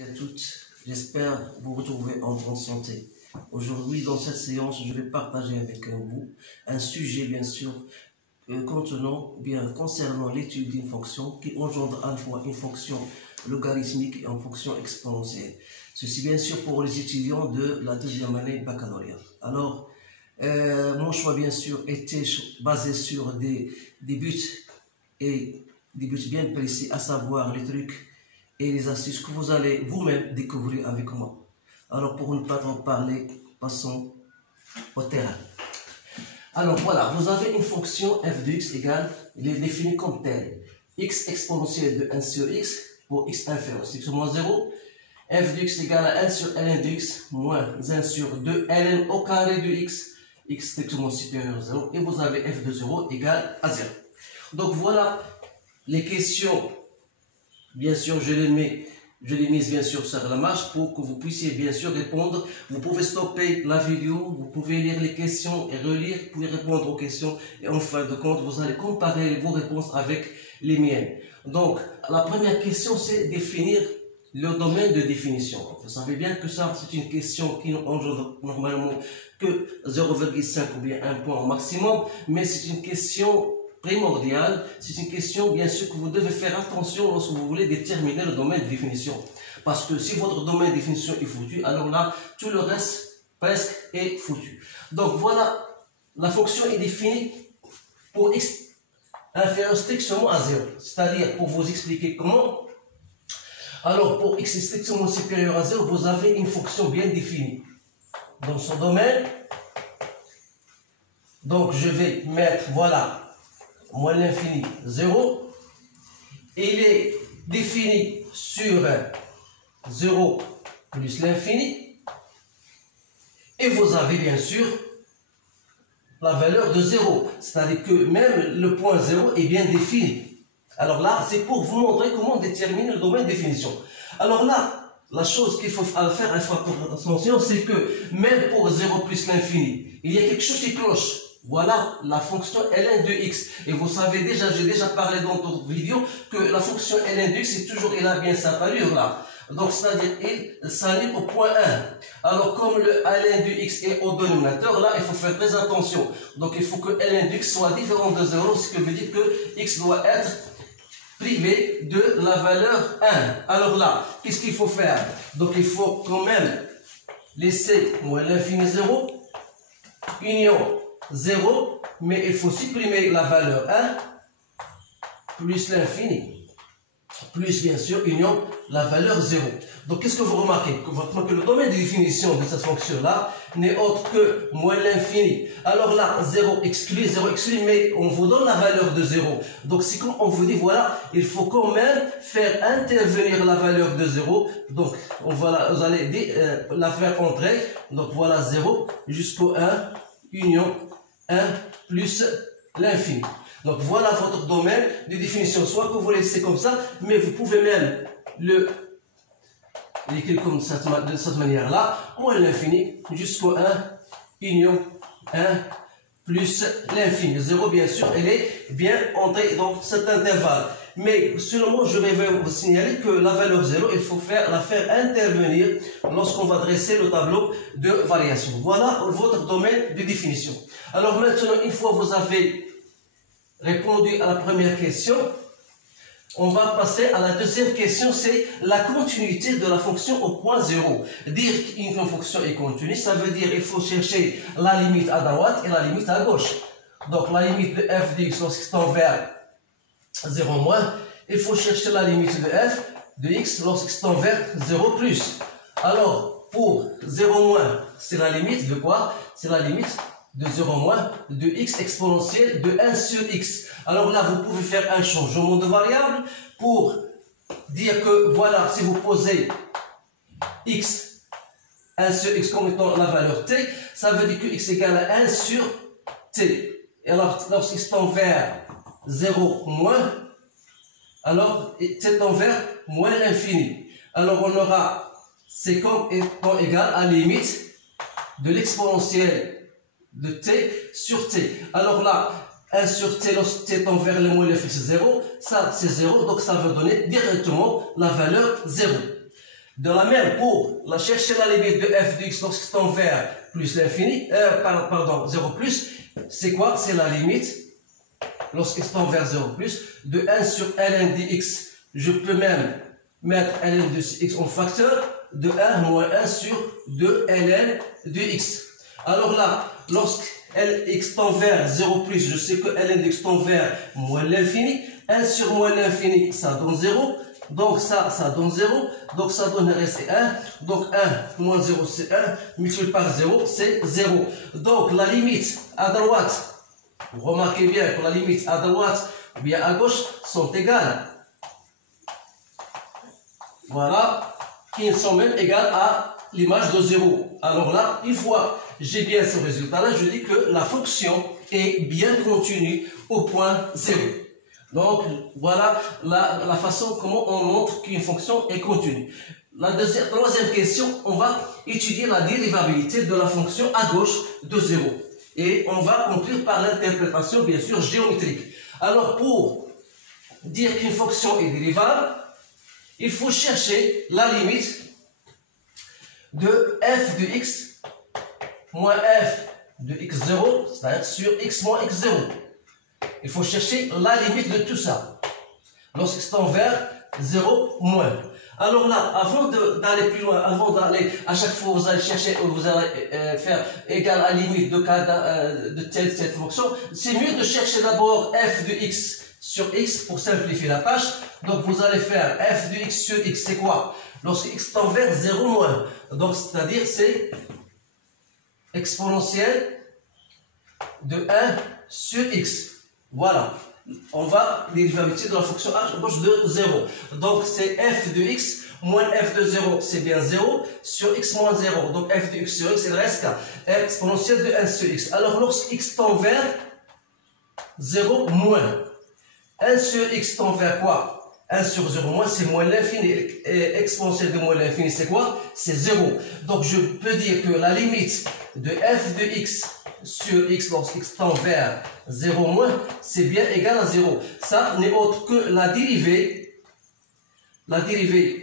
Et à toutes, j'espère vous retrouver en bonne santé. Aujourd'hui, dans cette séance, je vais partager avec vous un sujet, bien sûr, concernant l'étude d'une fonction qui engendre à la fois une fonction logarithmique et une fonction exponentielle. Ceci, bien sûr, pour les étudiants de la deuxième année baccalauréat. Alors, mon choix, bien sûr, était basé sur des buts bien précis, à savoir les trucs et les astuces que vous allez vous-même découvrir avec moi. Alors, pour ne pas trop parler, passons au terrain. Alors voilà, vous avez une fonction f de x égale, il est défini comme tel, x exponentielle de 1 sur x pour x inférieur à x moins 0, f de x égale à 1 sur ln de x moins 1 sur 2 ln au carré de x, x strictement supérieur à 0, et vous avez f de 0 égale à 0. Donc voilà les questions, bien sûr je les mets bien sûr sur la marche pour que vous puissiez bien sûr répondre. Vous pouvez stopper la vidéo, vous pouvez lire les questions et relire, vous pouvez répondre aux questions et en fin de compte vous allez comparer vos réponses avec les miennes. Donc la première question c'est définir le domaine de définition. Vous savez bien que ça c'est une question qui n'engendre normalement que 0,5 ou bien 1 point au maximum, mais c'est une question primordial, c'est une question bien sûr que vous devez faire attention lorsque vous voulez déterminer le domaine de définition. Parce que si votre domaine de définition est foutu, alors là, tout le reste presque est foutu. Donc voilà, la fonction est définie pour x inférieur strictement à 0. C'est-à-dire, pour vous expliquer comment, alors pour x strictement supérieur à 0, vous avez une fonction bien définie dans son domaine. Donc je vais mettre, voilà, moins l'infini 0, il est défini sur 0 plus l'infini, et vous avez bien sûr la valeur de 0, c'est-à-dire que même le point 0 est bien défini. Alors là, c'est pour vous montrer comment déterminer le domaine de définition. Alors là, la chose qu'il faut faire à faire attention, c'est que même pour 0 plus l'infini, il y a quelque chose qui cloche. Voilà la fonction ln de x. Et vous savez déjà, j'ai déjà parlé dans d'autres vidéos, que la fonction ln de x, c'est toujours, elle a bien sa valeur là. Donc, c'est-à-dire, il s'aligne au point 1. Alors, comme le ln de x est au dénominateur, là, il faut faire très attention. Donc, il faut que ln de x soit différent de 0, ce qui veut dire que x doit être privé de la valeur 1. Alors là, qu'est-ce qu'il faut faire? Donc, il faut quand même laisser moins l'infini 0, union 0, mais il faut supprimer la valeur 1 plus l'infini, plus bien sûr union la valeur 0. Donc qu'est-ce que vous remarquez? Que le domaine de définition de cette fonction-là n'est autre que moins l'infini. Alors là, 0 exclu, mais on vous donne la valeur de 0. Donc c'est comme on vous dit, voilà, il faut quand même faire intervenir la valeur de 0. Donc voilà, vous allez la faire entrer. Donc voilà 0 jusqu'au 1, union 1 plus l'infini. Donc voilà votre domaine de définition. Soit que vous laissez comme ça, mais vous pouvez même l'écrire comme de cette manière-là, moins l'infini jusqu'au 1, union 1 plus l'infini. 0, bien sûr, elle est bien entrée dans cet intervalle. Mais seulement, je vais vous signaler que la valeur 0, il faut la faire intervenir lorsqu'on va dresser le tableau de variation. Voilà votre domaine de définition. Alors maintenant, une fois que vous avez répondu à la première question, on va passer à la deuxième question, c'est la continuité de la fonction au point 0. Dire qu'une fonction est continue, ça veut dire qu'il faut chercher la limite à droite et la limite à gauche. Donc la limite de f de x lorsqu'il tend vers 0 moins, il faut chercher la limite de f de x lorsqu'il tend vers 0 plus. Alors, pour 0 moins, c'est la limite de quoi? C'est la limite de 0 moins de x exponentielle de 1 sur x. Alors là, vous pouvez faire un changement de variable pour dire que, voilà, si vous posez x, 1 sur x comme étant la valeur t, ça veut dire que x égale à 1 sur t. Et alors, lorsqu'il tend vers 0 moins, alors t tend vers moins l'infini. Alors on aura c comme étant égal à la limite de l'exponentielle de t sur t. Alors là, 1 sur t, lorsque t tend vers le moins l'infini, c'est 0. Ça, c'est 0, donc ça va donner directement la valeur 0. De la même, pour chercher la limite de f de x lorsqu'il tend vers plus l'infini, pardon, 0 plus, c'est quoi? C'est la limite, lorsqu'il tend vers 0 plus, de 1 sur ln de x. Je peux même mettre ln de x en facteur de 1 moins 1 sur 2 ln de x. Alors là, lorsque x tend vers 0 plus, je sais que ln de x tend vers moins l'infini. 1 sur moins l'infini, ça donne 0. Donc ça donne 0. Donc ça donne reste 1. Donc 1 moins 0, c'est 1. Multiplié par 0, c'est 0. Donc la limite à droite, vous remarquez bien que la limite à droite ou bien à gauche sont égales. Voilà, qui sont même égales à l'image de 0. Alors là, une fois j'ai bien ce résultat-là, je dis que la fonction est bien contenue au point 0. Donc, voilà la façon comment on montre qu'une fonction est contenue. La troisième question, on va étudier la dérivabilité de la fonction à gauche de 0. Et on va conclure par l'interprétation, bien sûr, géométrique. Alors, pour dire qu'une fonction est dérivable, il faut chercher la limite de f de x moins f de x0, c'est-à-dire sur x moins x0. Il faut chercher la limite de tout ça. Lorsqu'il tend vers 0 moins. Alors là, avant d'aller plus loin, avant d'aller, à chaque fois vous allez chercher, vous allez faire égal à limite de telle fonction, c'est mieux de chercher d'abord f de x sur x pour simplifier la tâche. Donc vous allez faire f de x sur x, c'est quoi? Lorsque x tend vers 0 moins. Donc c'est-à-dire c'est exponentielle de 1 sur x. Voilà. On va dérivabilité de la fonction à gauche de 0. Donc c'est f de x moins f de 0, c'est bien 0 sur x moins 0. Donc f de x sur x, il reste exponentielle de 1 sur x. Alors lorsque x tend vers 0 moins, 1 sur x tend vers quoi? 1 sur 0 moins, c'est moins l'infini. Exponentielle de moins l'infini, c'est quoi? C'est 0. Donc je peux dire que la limite de f de x sur x lorsqu'x tend vers 0 moins, c'est bien égal à 0. Ça n'est autre que la dérivée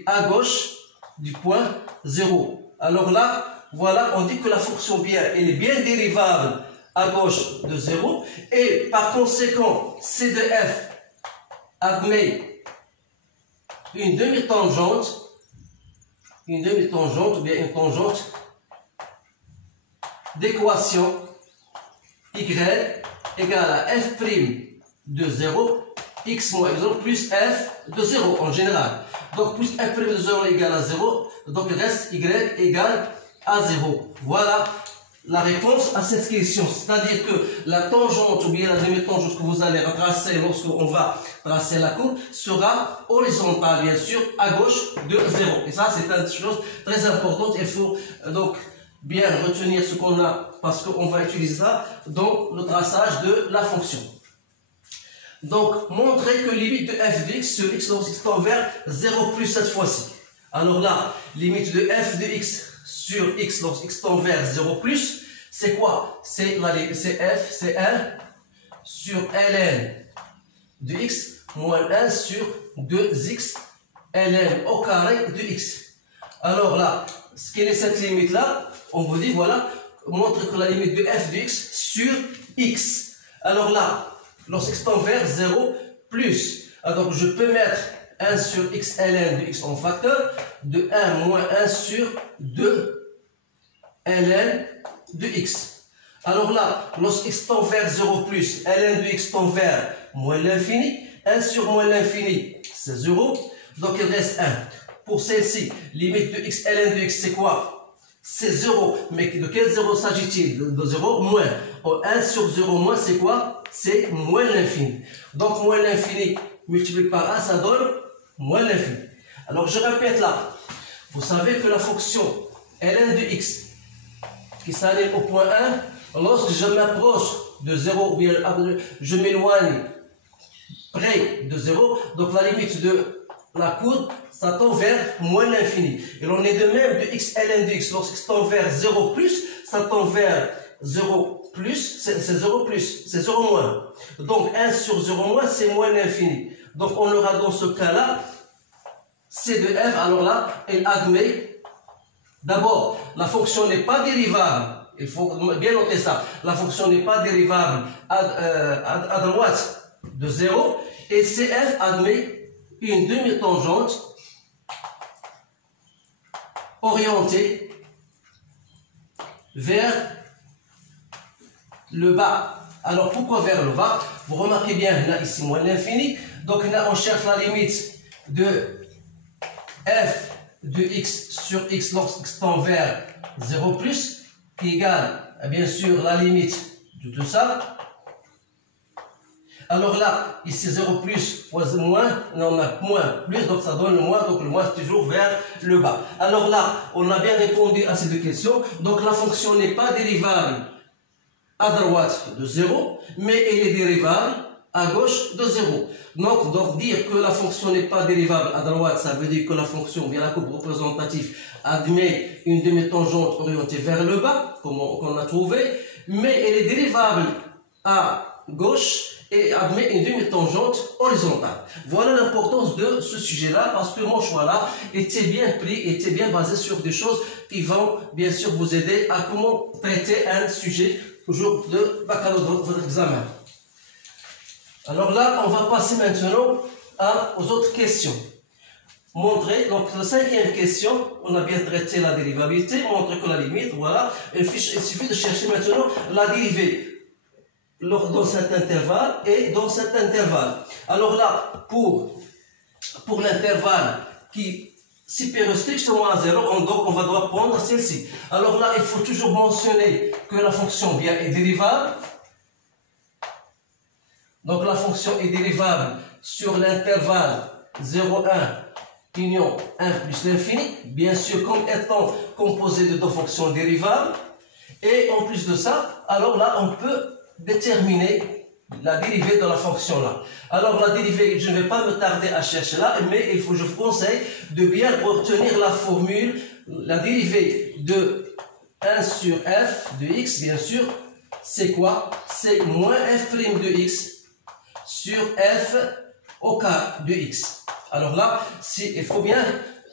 à gauche du point 0. Alors là, voilà, on dit que la fonction bien, elle est bien dérivable à gauche de 0. Et par conséquent, c de f admet une demi-tangente ou bien une tangente d'équation y égale à f' de 0, x moins x0 plus f de 0 en général. Donc plus f' de 0 égale à 0, donc il reste y égale à 0. Voilà la réponse à cette question. C'est-à-dire que la tangente ou bien la demi-tangente que vous allez tracer lorsqu'on va tracer la courbe sera horizontale, bien sûr, à gauche de 0. Et ça, c'est une chose très importante. Il faut donc bien retenir ce qu'on a, parce qu'on va utiliser ça dans le traçage de la fonction. Donc, montrer que limite de f de x sur x lorsqu'il tend vers 0 plus cette fois-ci. Alors là, limite de f de x sur x lorsqu'il tend vers 0 plus, c'est quoi? C'est f, c'est 1 sur ln de x moins 1 sur 2x ln au carré de x. Alors là, quelle est cette limite-là? On vous dit, voilà, montre que la limite de f de x sur x. Alors là, lorsqu'il tend vers 0 plus, donc je peux mettre 1 sur x ln de x en facteur de 1 moins 1 sur 2 ln de x. Alors là, lorsqu'x tend vers 0 plus, ln de x tend vers moins l'infini, 1 sur moins l'infini, c'est 0, donc il reste 1. Pour celle-ci, limite de x ln de x, c'est quoi? C'est 0, mais de quel 0 s'agit-il? De 0 moins. 1 sur 0 moins, c'est quoi? C'est moins l'infini. Donc moins l'infini multiplié par 1, ça donne moins l'infini. Alors je répète là, vous savez que la fonction ln de x qui s'aligne au point 1, lorsque je m'approche de 0 ou bien je m'éloigne près de 0, donc la limite de la courbe, ça tend vers moins l'infini. Et l'on est de même de x ln de x, lorsqu'il tend vers 0 plus, ça tend vers 0 plus, c'est 0 plus, c'est 0 moins. Donc 1 sur 0 moins, c'est moins l'infini. Donc on aura dans ce cas-là C de f, alors là, elle admet, d'abord, la fonction n'est pas dérivable. Il faut bien noter ça. La fonction n'est pas dérivable à droite de 0. Et CF admet une demi-tangente orientée vers le bas. Alors pourquoi vers le bas? Vous remarquez bien, là ici moins l'infini. Donc là on cherche la limite de f de x sur x lorsqu'x tend vers 0 plus, qui égale bien sûr la limite de tout ça. Alors là, ici 0 plus fois moins, on a moins plus, donc ça donne le moins, donc le moins toujours vers le bas. Alors là, on a bien répondu à ces deux questions. Donc la fonction n'est pas dérivable à droite de 0, mais elle est dérivable à gauche de 0. Donc dire que la fonction n'est pas dérivable à droite, ça veut dire que la fonction, bien la courbe représentative, admet une demi-tangente orientée vers le bas, comme on a trouvé, mais elle est dérivable à gauche et admet une demi-tangente horizontale. Voilà l'importance de ce sujet-là, parce que mon choix-là était bien pris, était bien basé sur des choses qui vont bien sûr vous aider à comment traiter un sujet toujours de baccalauréat de votre examen. Alors là, on va passer maintenant aux autres questions. Montrer, donc la cinquième question, on a bien traité la dérivabilité, montrer que la limite, voilà, il suffit de chercher maintenant la dérivée dans cet intervalle et dans cet intervalle. Alors là, pour l'intervalle qui supérieur strictement à 0, donc on va devoir prendre celle-ci. Alors là, il faut toujours mentionner que la fonction bien est dérivable. Donc la fonction est dérivable sur l'intervalle 0,1 union 1 plus l'infini, bien sûr comme étant composé de deux fonctions dérivables. Et en plus de ça, alors là, on peut déterminer la dérivée de la fonction là. Alors la dérivée, je ne vais pas me tarder à chercher là, mais je vous conseille de bien retenir la formule, la dérivée de 1 sur f de x, bien sûr, c'est quoi? C'est moins f' de x sur f au carré de x. Alors là, il faut bien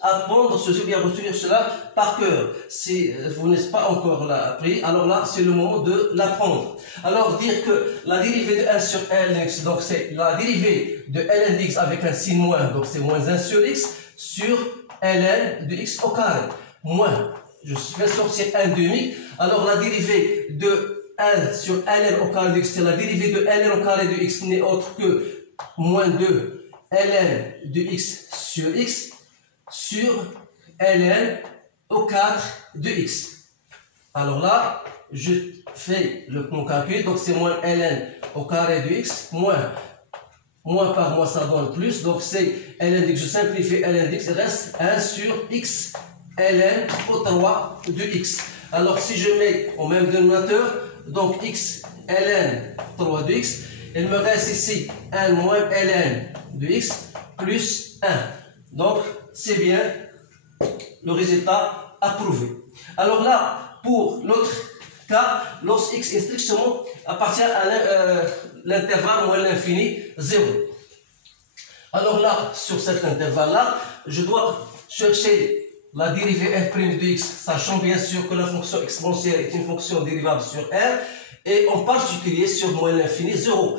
apprendre ceci, bien retenir cela par cœur. Si vous n'êtes pas encore appris, alors là, c'est le moment de l'apprendre. Alors, dire que la dérivée de 1 sur ln, donc c'est la dérivée de ln de x avec un signe moins, donc c'est moins 1 sur x, sur ln de x au carré. Moins, je fais sortir 1 demi, alors la dérivée de 1 sur ln au carré de x, c'est la dérivée de ln au carré de x n'est autre que moins 2 ln de x sur x, sur ln au 4 de x. Alors là, je fais mon calcul, donc c'est moins ln au carré de x, moins par moins ça donne plus, donc c'est ln de x, je simplifie ln de x, il reste 1 sur x ln au 3 de x. Alors si je mets au même dénominateur, donc x ln 3 de x, il me reste ici 1 moins ln de x plus 1. Donc, c'est bien le résultat approuvé. Alors là, pour l'autre cas, lorsque x est strictement appartient à l'intervalle moins l'infini 0. Alors là, sur cet intervalle-là, je dois chercher la dérivée f' de x, sachant bien sûr que la fonction exponentielle est une fonction dérivable sur R, et en particulier sur moins l'infini 0.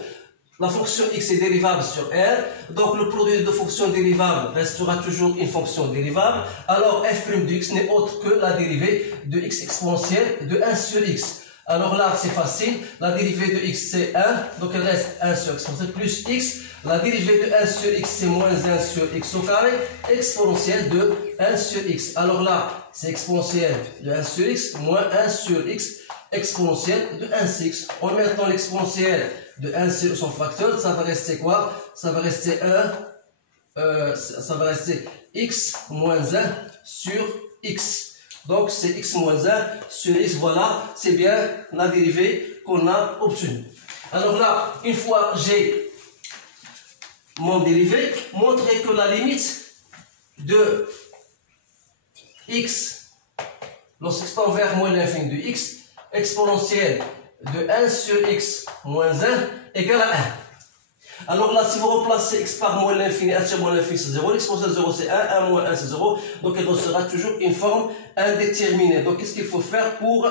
La fonction x est dérivable sur R, donc le produit de fonctions dérivables restera toujours une fonction dérivable. Alors f' de x n'est autre que la dérivée de x exponentielle de 1 sur x. Alors là, c'est facile, la dérivée de x c'est 1, donc il reste 1 sur exponentielle plus x. La dérivée de 1 sur x c'est moins 1 sur x au carré, exponentielle de 1 sur x. Alors là, c'est exponentielle de 1 sur x, moins 1 sur x, exponentielle de 1 sur x. En mettant l'exponentielle de 1 sur son facteur, ça va rester quoi? Ça va rester 1, ça va rester x moins 1 sur x. Donc c'est x moins 1 sur x, voilà, c'est bien la dérivée qu'on a obtenue. Alors là, une fois j'ai mon dérivé, montrer que la limite de x, lorsqu'x tend vers moins l'infini de x, exponentielle de 1 sur x moins 1 égale à 1. Alors là, si vous remplacez x par moins l'infini, 1 sur moins l'infini, c'est 0. L'exponentielle 0, c'est 1. 1 moins 1, c'est 0. Donc, elle sera toujours une forme indéterminée. Donc, qu'est-ce qu'il faut faire pour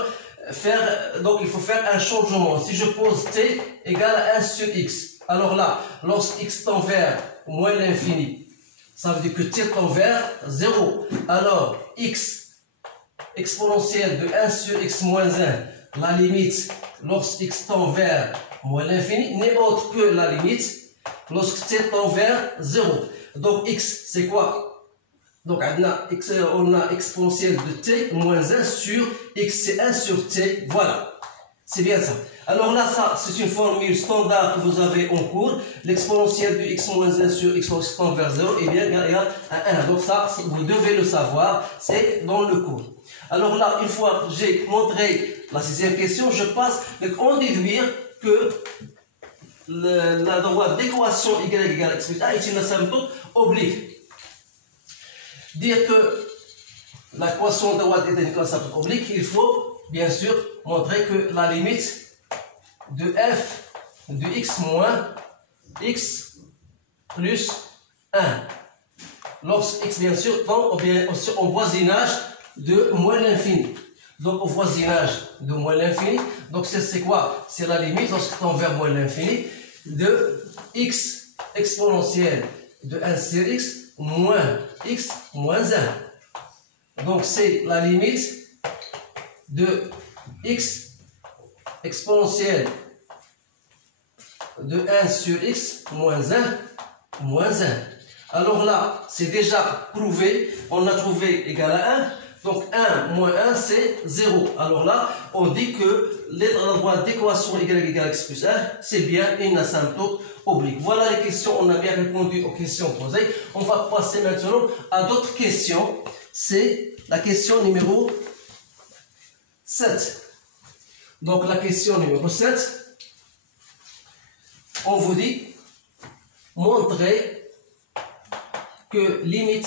faire... Donc, il faut faire un changement. Si je pose t égale à 1 sur x. Alors là, lorsque x tend vers moins l'infini, ça veut dire que t tend vers 0. Alors, x exponentielle de 1 sur x moins 1, la limite, lorsque x tend vers moins l'infini, n'est autre que la limite lorsque t tend vers 0. Donc, x, c'est quoi? Donc, on a exponentielle de t moins 1 sur x, c'est 1 sur t. Voilà. C'est bien ça. Alors là, ça, c'est une formule standard que vous avez en cours. L'exponentielle de x moins 1 sur x lorsque tend vers 0 est bien égale à 1. Donc ça, vous devez le savoir. C'est dans le cours. Alors là, une fois que j'ai montré la sixième question, je passe en déduire que la droite d'équation y égale x plus a est une asymptote oblique. Dire que l'équation de droite est une asymptote oblique, il faut bien sûr montrer que la limite de f de x moins x plus 1, lorsque x bien sûr tend au voisinage de moins l'infini. Donc au voisinage de moins l'infini, donc c'est quoi? C'est la limite lorsque tend vers moins l'infini de x exponentielle de 1 sur x moins x moins 1. Donc c'est la limite de x exponentielle de 1 sur x moins 1 moins 1. Alors là, c'est déjà prouvé, on a trouvé égal à 1. Donc 1 moins 1, c'est 0. Alors là, on dit que la droite d'équation y égale x plus 1, c'est bien une asymptote oblique. Voilà les questions, on a bien répondu aux questions posées. On va passer maintenant à d'autres questions. C'est la question numéro 7. Donc la question numéro 7, on vous dit, montrer que limite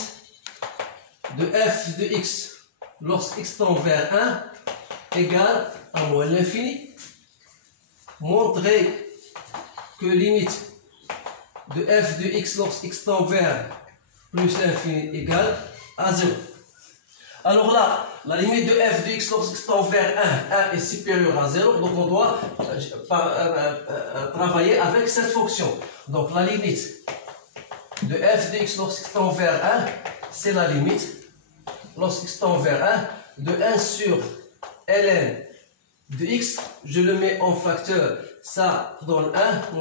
de f de x lorsque x tend vers 1 égale à moins l'infini. Montrer que limite de f de x lorsque x tend vers plus l'infini égale à 0. Alors là, la limite de f de x lorsque x tend vers 1 est supérieure à 0, donc on doit travailler avec cette fonction. Donc la limite de f de x lorsque x tend vers 1, c'est la limite lorsque x tend vers 1 de 1 sur ln de x, je le mets en facteur, ça donne 1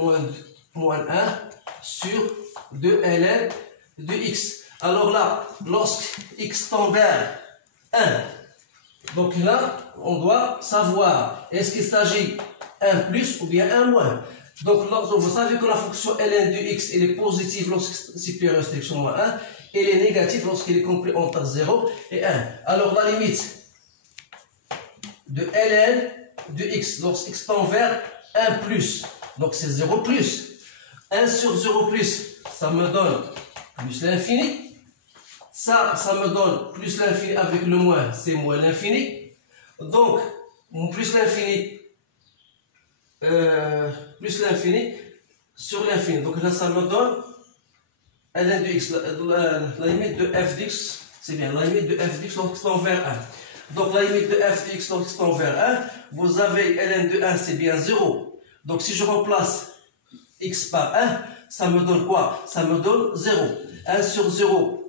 moins 1 sur 2 ln de x. Alors là, lorsque x tend vers 1, donc là, on doit savoir, est-ce qu'il s'agit 1 plus ou bien 1 moins. Donc, vous savez que la fonction ln de x, elle est positive lorsque c'est supérieur à striction moins 1, et elle est négative lorsqu'elle est compris entre 0 et 1. Alors, la limite de ln de x lorsque x tend vers 1 plus, donc c'est 0 plus. 1 sur 0 plus, ça me donne plus l'infini. Ça me donne plus l'infini avec le moins, c'est moins l'infini. Donc, plus l'infini sur l'infini. Donc là, ça me donne ln de x, la limite de f d'x, c'est bien, la limite de f d'x lorsque tend vers 1. Donc la limite de f de x lorsque tend vers 1, vous avez ln de 1, c'est bien 0. Donc si je remplace x par 1, ça me donne quoi? Ça me donne 0. 1 sur 0,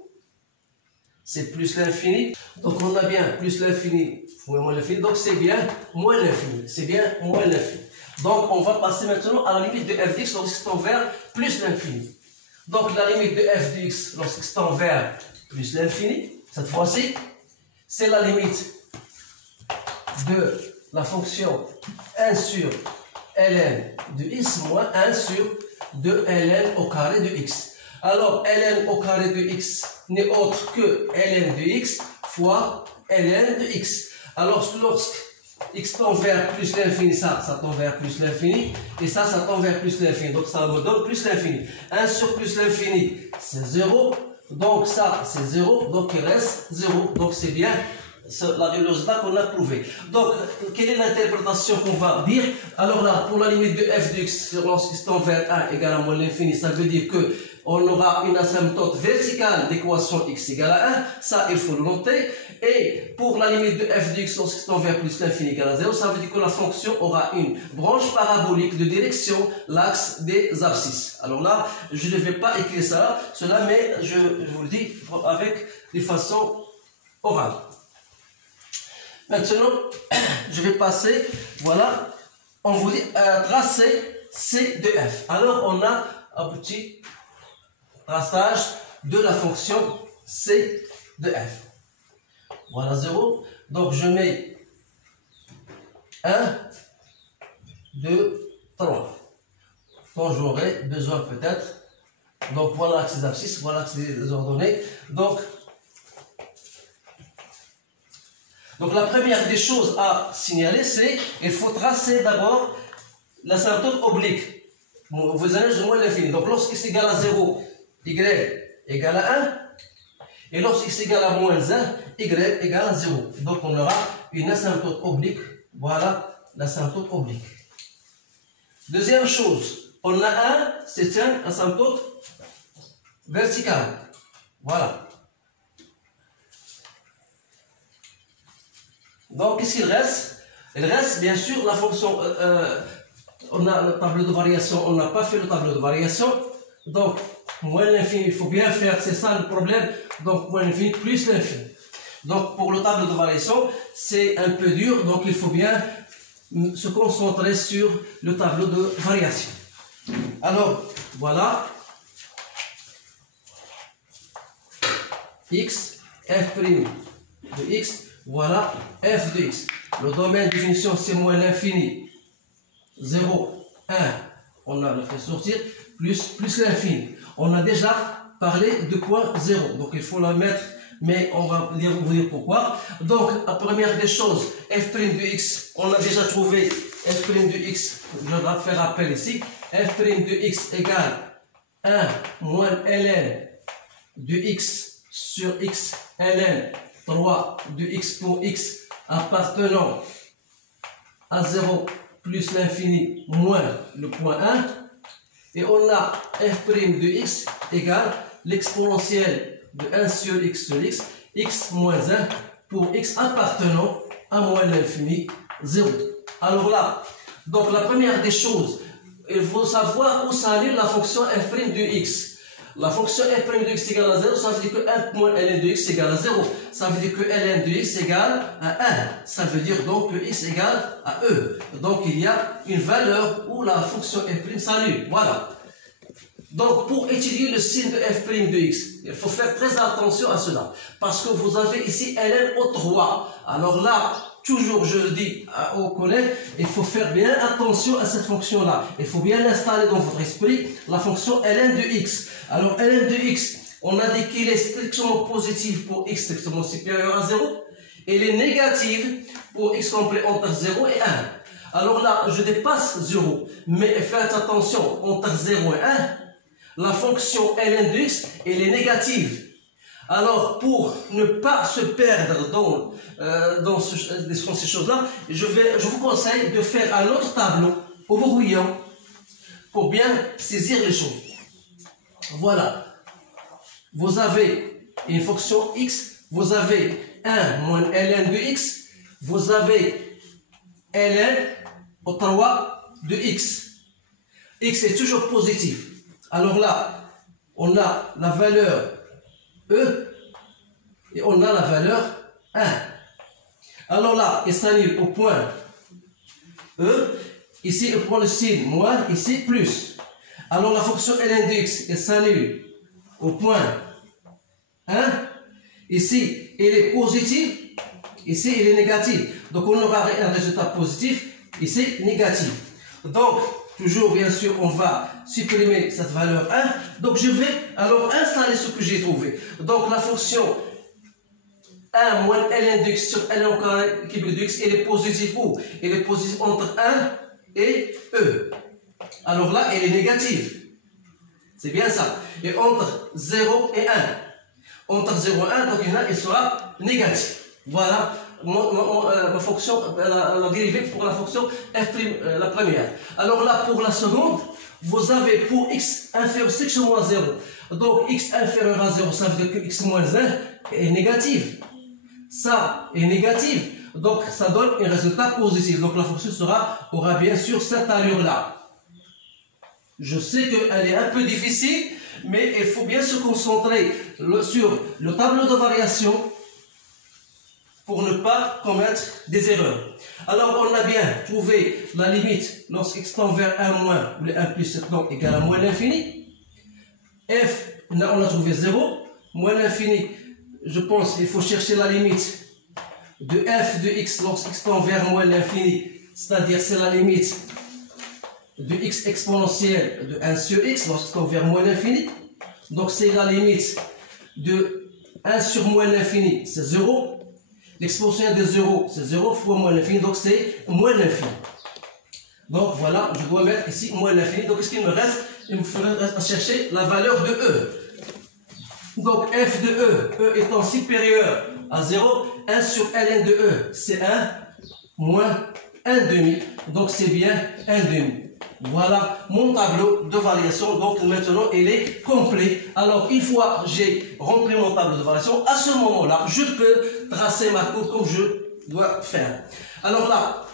c'est plus l'infini. Donc on a bien plus l'infini fois moins l'infini. Donc c'est bien moins l'infini. C'est bien moins l'infini. Donc on va passer maintenant à la limite de f de x lorsque tend vers plus l'infini. Donc la limite de f de x lorsque tend vers plus l'infini, cette fois-ci, c'est la limite de la fonction 1 sur ln de x moins 1 sur 2 ln au carré de x. Alors ln au carré de x n'est autre que ln de x fois ln de x. Alors lorsque x tend vers plus l'infini, ça tend vers plus l'infini, et ça tend vers plus l'infini. Donc ça me donne plus l'infini. 1 sur plus l'infini, c'est 0. Donc ça, c'est 0. Donc il reste 0. Donc c'est bien le résultat qu'on a prouvé. Donc, quelle est l'interprétation qu'on va dire? Alors là, pour la limite de f de x lorsqu'il tend vers 1 égale à moins l'infini, ça veut dire que on aura une asymptote verticale d'équation x égale à 1, ça il faut le noter. Et pour la limite de f de x lorsqu'il tend vers plus l'infini égale à 0, ça veut dire que la fonction aura une branche parabolique de direction l'axe des abscisses. Alors là, je ne vais pas écrire cela, mais je vous le dis avec de façon orale. Maintenant, je vais passer, voilà, on vous dit tracé C de f. Alors on a abouti traçage de la fonction C de f. Voilà 0. Donc je mets 1, 2, 3. Quand j'aurai besoin peut-être. Donc voilà ces abscisses, voilà ces ordonnées. Donc la première des choses à signaler, c'est qu'il faut tracer d'abord l'asymptote oblique. Vous allez de moins l'infini. Donc lorsqu'il est égal à 0, y égale à 1. Et lorsqu'il est égal à moins 1, y égale à 0. Donc on aura une asymptote oblique. Voilà l'asymptote oblique. Deuxième chose, on a un, c'est un asymptote vertical. Voilà. Donc, qu'est-ce qu'il reste? Il reste, bien sûr, la fonction. On a le tableau de variation, on n'a pas fait le tableau de variation. Donc, moins l'infini, il faut bien faire, c'est ça le problème. Donc, moins l'infini plus l'infini. Donc, pour le tableau de variation, c'est un peu dur. Donc, il faut bien se concentrer sur le tableau de variation. Alors, voilà. X, f' de x. Voilà f de x. Le domaine de définition, c'est moins l'infini. 0, 1, on a le fait sortir, plus l'infini. On a déjà parlé de quoi 0. Donc il faut la mettre, mais on va vous dire pourquoi. Donc la première des choses, f' de x, on a déjà trouvé f' de x. Je vais faire appel ici. f' de x égale 1 moins ln de x sur x ln 3 de x pour x appartenant à 0 plus l'infini moins le point 1. Et on a f' de x égale l'exponentielle de 1 sur x, x moins 1 pour x appartenant à moins l'infini 0. Alors là, donc la première des choses, il faut savoir où s'annule la fonction f' de x. La fonction f' de x égale à 0, ça veut dire que 1 moins ln de x égale à 0. Ça veut dire que ln de x égale à 1. Ça veut dire donc que x égale à e. Donc il y a une valeur où la fonction f' s'annule. Voilà. Donc pour étudier le signe de f' de x, il faut faire très attention à cela. Parce que vous avez ici ln au 3. Alors là, toujours je le dis aux collègues, il faut faire bien attention à cette fonction-là. Il faut bien l'installer dans votre esprit, la fonction ln de x. Alors ln de x, on a dit qu'il est strictement positif pour x strictement supérieur à 0. Et il est négatif pour x compris entre 0 et 1. Alors là, je dépasse 0. Mais faites attention, entre 0 et 1, la fonction ln de x, elle est négative. Alors, pour ne pas se perdre dans ces choses-là, je vous conseille de faire un autre tableau au brouillon pour bien saisir les choses. Voilà. Vous avez une fonction x, vous avez 1 moins ln de x, vous avez ln au 3 de x. X est toujours positif. Alors là, on a la valeur E et on a la valeur 1. Alors là, il s'annule au point E. Ici, il prend le signe moins, ici plus. Alors la fonction ln de x, elle s'annule au point 1. Ici, il est positif. Ici, il est négatif. Donc, on aura un résultat positif. Ici, négatif. Donc, toujours, bien sûr, on va supprimer cette valeur 1. Donc, je vais alors installer ce que j'ai trouvé. Donc, la fonction 1 moins ln de x sur ln au carré cubique de x, elle est positive où? Elle est positive entre 1 et e. Alors là, elle est négative. C'est bien ça. Et entre 0 et 1. Entre 0 et 1, donc là, il sera négatif. Voilà ma fonction, la dérivée pour la fonction f', la première. Alors là, pour la seconde, vous avez pour x inférieur à x moins 0. Donc x inférieur à 0, ça veut dire que x moins 1 est négatif. Ça est négatif. Donc ça donne un résultat positif. Donc la fonction aura bien sûr cette allure-là. Je sais qu'elle est un peu difficile, mais il faut bien se concentrer sur le tableau de variation pour ne pas commettre des erreurs. Alors, on a bien trouvé la limite lorsque x tend vers 1 moins, ou 1 plus 7 donc égal à moins l'infini. F, on a trouvé 0. Moins l'infini, je pense qu'il faut chercher la limite de f de x lorsque x tend vers moins l'infini, c'est-à-dire c'est la limite de x exponentielle de 1 sur x lorsque x tend vers moins l'infini. Donc, c'est la limite de 1 sur moins l'infini, c'est 0. L'exponentielle de 0, c'est 0 fois moins l'infini, donc c'est moins l'infini. Donc voilà, je dois mettre ici moins l'infini. Donc ce qu'il me reste, il me faudra chercher la valeur de E. Donc f de E étant supérieur à 0, 1 sur ln de E, c'est 1 moins 1 demi. Donc c'est bien 1 demi. Voilà mon tableau de variation. Donc maintenant il est complet. Alors une fois j'ai rempli mon tableau de variation, à ce moment-là je peux tracer ma courbe comme je dois faire. Alors là,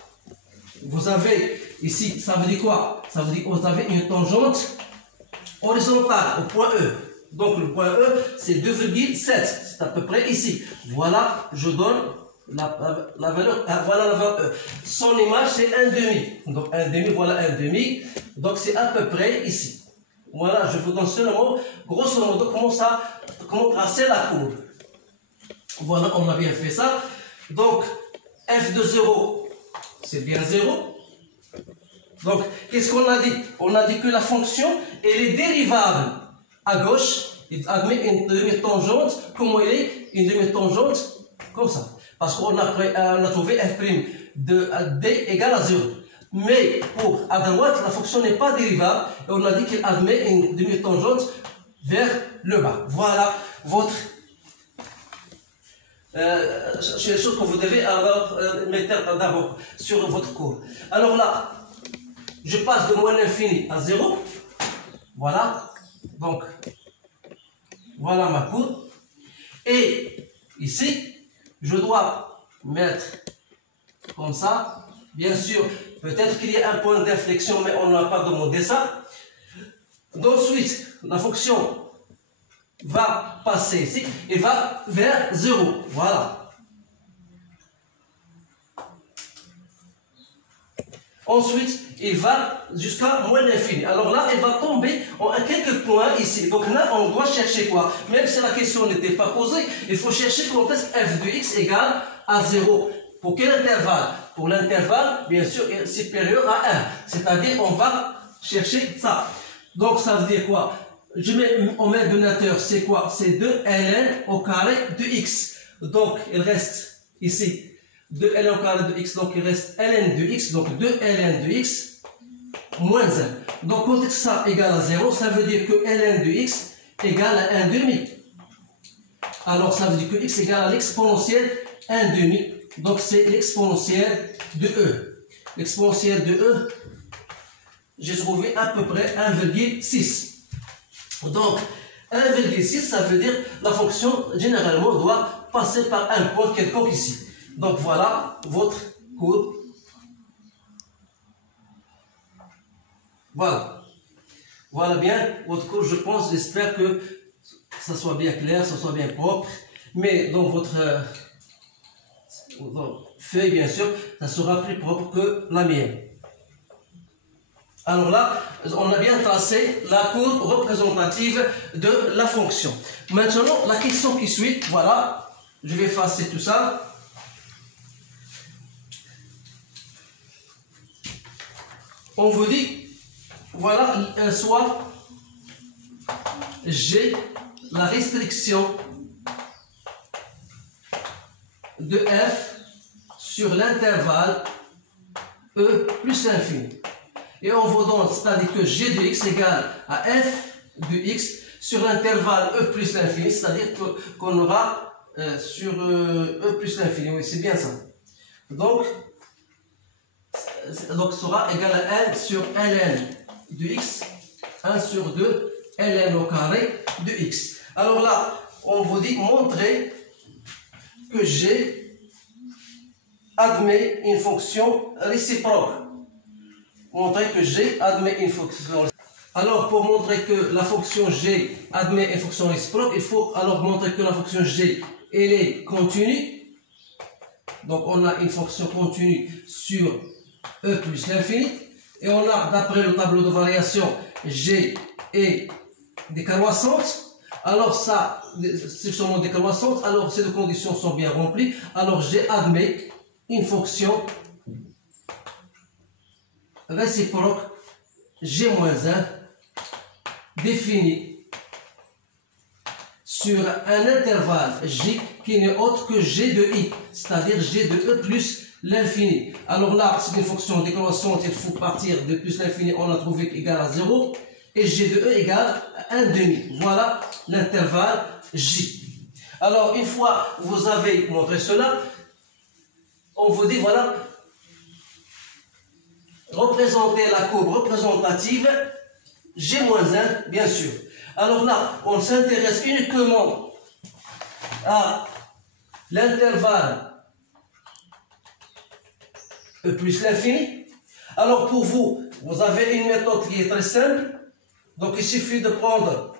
vous avez ici, ça veut dire quoi? Ça veut dire que vous avez une tangente horizontale au point E. Donc le point E c'est 2,7, c'est à peu près ici. Voilà, je donne la valeur, voilà la valeur E. Son image c'est 1,5. Donc 1,5, voilà 1,5. Donc c'est à peu près ici. Voilà, je vous donne seulement, grosso modo, comment tracer la courbe. Voilà, on a bien fait ça. Donc f de 0, c'est bien 0. Donc qu'est-ce qu'on a dit? On a dit que la fonction, elle est dérivable à gauche. Il admet une demi-tangente. Comment elle est? Une demi-tangente comme ça. Parce qu'on a trouvé f' de d égale à 0. Mais pour à droite, la fonction n'est pas dérivable. Et on a dit qu'elle admet une demi-tangente vers le bas. Voilà votre les choses que vous devez alors mettre d'abord sur votre cours. Alors là, je passe de moins l'infini à 0. Voilà. Donc, voilà ma courbe. Et ici, je dois mettre comme ça. Bien sûr, peut-être qu'il y a un point d'inflexion, mais on n'a pas demandé ça. Ensuite, la fonction va passer ici et va vers 0. Voilà. Ensuite, il va jusqu'à moins l'infini. Alors là, il va tomber à quelques points ici. Donc là, on doit chercher quoi? Même si la question n'était pas posée, il faut chercher quand est-ce que f de x égale à 0. Pour quel intervalle? Pour l'intervalle, bien sûr, supérieur à 1. C'est-à-dire, on va chercher ça. Donc, ça veut dire quoi? Je mets en main donateur, c'est quoi? C'est 2ln au carré de x. Donc, il reste ici 2ln au carré de x. Donc, il reste ln de x. Donc, 2ln de x moins 1. Donc, quand ça égale à 0, ça veut dire que ln de x égale à 1 demi. Alors, ça veut dire que x égale à l'exponentielle 1 demi. Donc, c'est l'exponentielle de E. L'exponentielle de E, j'ai trouvé à peu près 1,6. Donc, 1,6, ça veut dire la fonction, généralement, doit passer par un point quelconque ici. Donc, voilà votre courbe. Voilà. Voilà bien votre courbe, je pense, j'espère que ça soit bien clair, ça soit bien propre. Mais dans votre feuille, bien sûr, ça sera plus propre que la mienne. Alors là, on a bien tracé la courbe représentative de la fonction. Maintenant, la question qui suit, voilà, je vais effacer tout ça. On vous dit, voilà, soit j'ai la restriction de f sur l'intervalle E plus l'infini. Et on vous donne, c'est-à-dire que g de x égale à f de x sur l'intervalle E plus l'infini, c'est-à-dire qu'on aura E plus l'infini. Oui, c'est bien ça. Donc, sera égal à 1 sur ln de x, 1 sur 2 ln au carré de x. Alors là, on vous dit montrer que G admet une fonction réciproque. Montrer que G admet une fonction. Alors, pour montrer que la fonction G admet une fonction réciproque, il faut alors montrer que la fonction G, elle est continue. Donc, on a une fonction continue sur E plus l'infini. Et on a, d'après le tableau de variation, G est décroissante. Alors, ça, c'est seulement décroissante. Alors, ces deux conditions sont bien remplies. Alors, G admet une fonction réciproque G-1 définie sur un intervalle J qui n'est autre que G de I, c'est-à-dire G de E plus l'infini. Alors là, c'est une fonction décroissante, il faut partir de plus l'infini, on a trouvé égal à 0, et G de E égale à 1,5. Voilà l'intervalle J. Alors, une fois vous avez montré cela, on vous dit, voilà, représenter la courbe représentative G-1, bien sûr. Alors là, on s'intéresse uniquement à l'intervalle E plus l'infini. Alors pour vous, vous avez une méthode qui est très simple. Donc il suffit de prendre,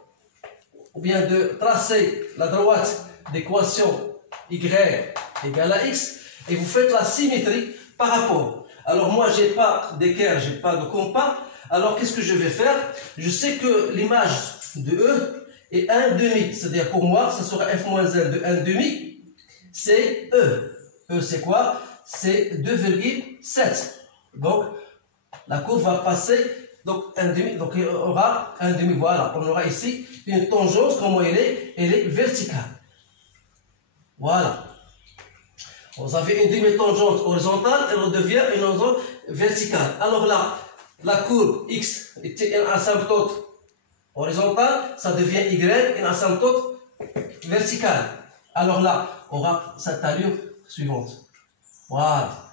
ou bien de tracer la droite d'équation y égale à x, et vous faites la symétrie par rapport. Alors moi, j'ai pas d'équerre, j'ai pas de compas. Alors qu'est-ce que je vais faire? Je sais que l'image de E est 1,5. C'est-à-dire pour moi, ça sera f-1 de 1,5. C'est E. E c'est quoi? C'est 2,7. Donc la courbe va passer, donc 1,5. Donc il y aura 1,5. Voilà, on aura ici une tangente. Comment elle est? Elle est verticale. Voilà. Vous avez une demi-tangente horizontale et on devient une tangente verticale. Alors là, la courbe x était une asymptote horizontale, ça devient y une asymptote verticale. Alors là, on aura cette allure suivante. Voilà.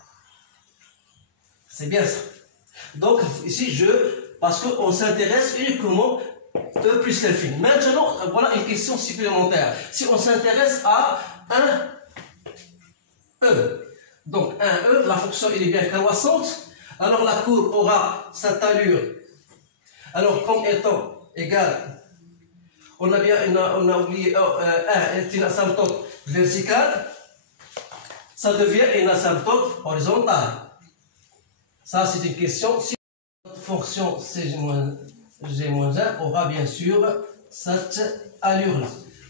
C'est bien ça. Donc ici, parce qu'on s'intéresse uniquement E plus l'infini. Maintenant, voilà une question supplémentaire. Si on s'intéresse à un E. Donc, un E, la fonction elle est bien croissante. Alors, la courbe aura cette allure. Alors, comme étant égale, on a oublié 1 est une asymptote verticale. Ça devient une asymptote horizontale. Ça, c'est une question. Si notre fonction G-1 aura bien sûr cette allure-là.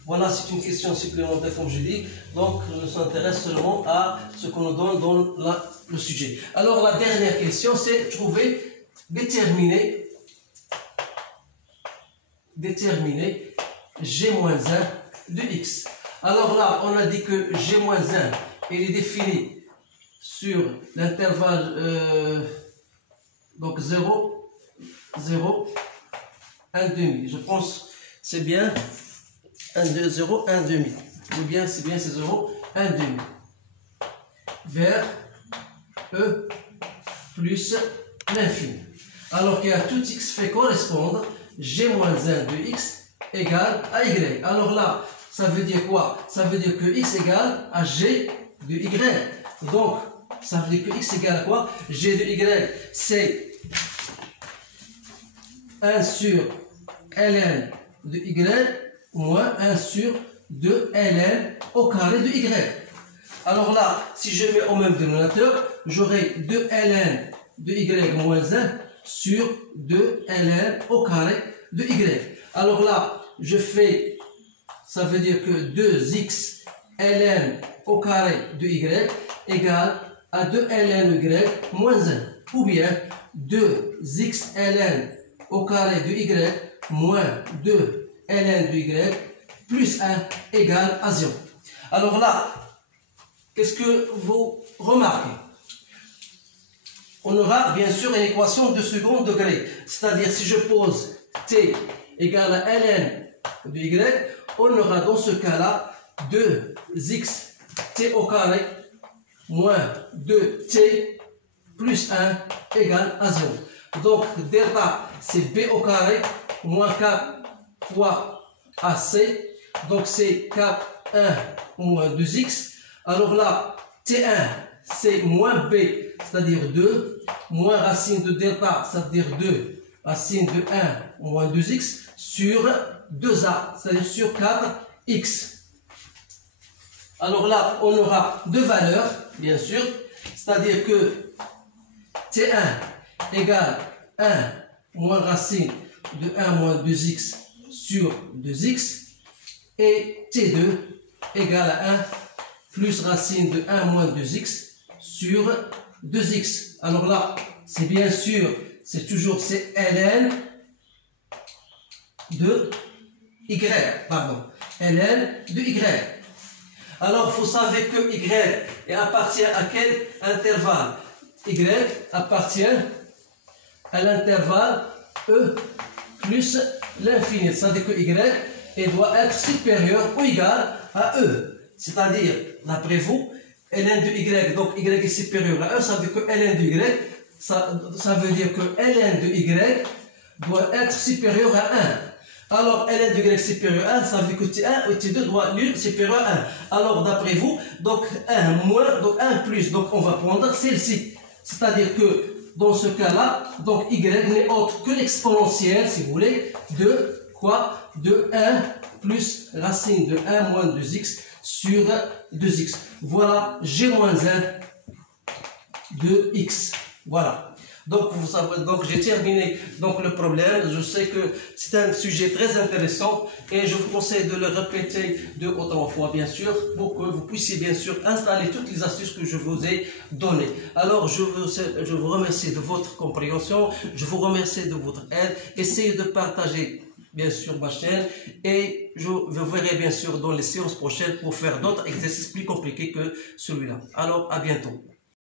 Voilà, c'est une question supplémentaire, comme je dis. Donc, on s'intéresse seulement à ce qu'on nous donne dans le sujet. Alors, la dernière question, c'est trouver, déterminer G-1 de x. Alors là, on a dit que G-1, il est défini sur l'intervalle donc 0, 0, 1,5. Je pense c'est bien 1, 2, 0, 1,5. Ou bien c'est 0, 1,5. Vers E plus l'infini. Alors qu'à tout x fait correspondre G-1 de x égale à y. Alors là, ça veut dire quoi? Ça veut dire que x égale à G de y. Donc, ça veut dire que x égale à quoi? G de y, c'est 1 sur ln de y moins 1 sur 2 ln au carré de y. Alors là, si je mets au même dénominateur, j'aurai 2 ln de y moins 1 sur 2 ln au carré de y. Alors là, je fais, ça veut dire que 2x ln au carré de y égale à 2 ln de y moins 1. Ou bien 2x ln au carré de y moins 2 ln de y plus 1 égale à 0. Alors là, qu'est-ce que vous remarquez? On aura bien sûr une équation de second degré. C'est-à-dire si je pose t égale à ln de y, on aura dans ce cas-là 2x t au carré moins 2t plus 1 égale à 0. Donc, delta, c'est b au carré moins 4 fois ac. Donc, c'est 4,1 moins 2x. Alors là, t1, c'est moins b, c'est-à-dire 2, moins racine de delta, c'est-à-dire 2, racine de 1 moins 2x, sur 2a, c'est-à-dire sur 4x. Alors là, on aura deux valeurs, bien sûr, c'est-à-dire que t1 égale 1 moins racine de 1 moins 2x sur 2x, et t2 égale à 1 plus racine de 1 moins 2x sur 2x. Alors là, c'est bien sûr, c'est toujours c'est ln de y, pardon, ln de y. Alors, vous savez que y appartient à quel intervalle? Y appartient à l'intervalle e plus l'infini. C'est-à-dire que y doit être supérieur ou égal à e. C'est-à-dire, d'après vous, ln de y, donc y est supérieur à e, ça veut dire que ln de y, ça veut dire que ln de y doit être supérieur à 1. Alors, ln de y supérieur à 1, ça veut dire que t1 et t2 doit être supérieur à 1. Alors, d'après vous, donc 1 moins, donc 1 plus, donc on va prendre celle-ci. C'est-à-dire que, dans ce cas-là, donc y n'est autre que l'exponentielle, si vous voulez, de quoi? De 1 plus racine de 1 moins 2x sur 2x. Voilà, g moins 1 de x. Voilà. Donc, vous savez, donc j'ai terminé donc le problème. Je sais que c'est un sujet très intéressant et je vous conseille de le répéter de autant fois, bien sûr, pour que vous puissiez bien sûr installer toutes les astuces que je vous ai données. Alors, je vous remercie de votre compréhension, je vous remercie de votre aide. Essayez de partager bien sûr ma chaîne et je vous verrai bien sûr dans les séances prochaines pour faire d'autres exercices plus compliqués que celui-là. Alors, à bientôt.